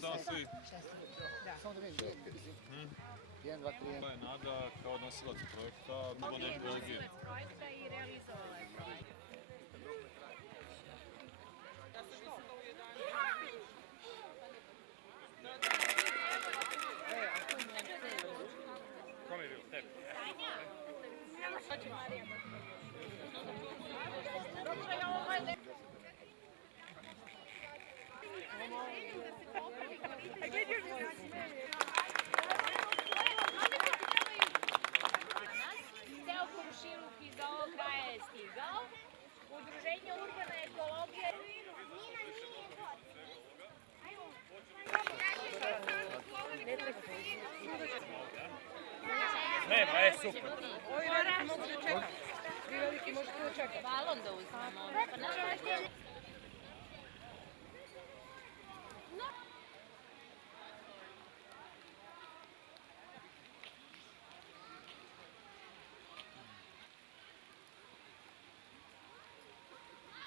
Samo svi. Samo da vidim, 1, 2, 3. To je Nada kao nosilac projekta, Milana Belgije. Nosilac projekta i realizovala je projekat. Kome je bio? Tebi. Ceo komšiluk iz ovog kraja je stigao. Udruženje Urbana ekologija. Nema, super. Ovi veliki mogu da čekam. Vi veliki možete da čekate. Balon da uzmemo. Pa naravno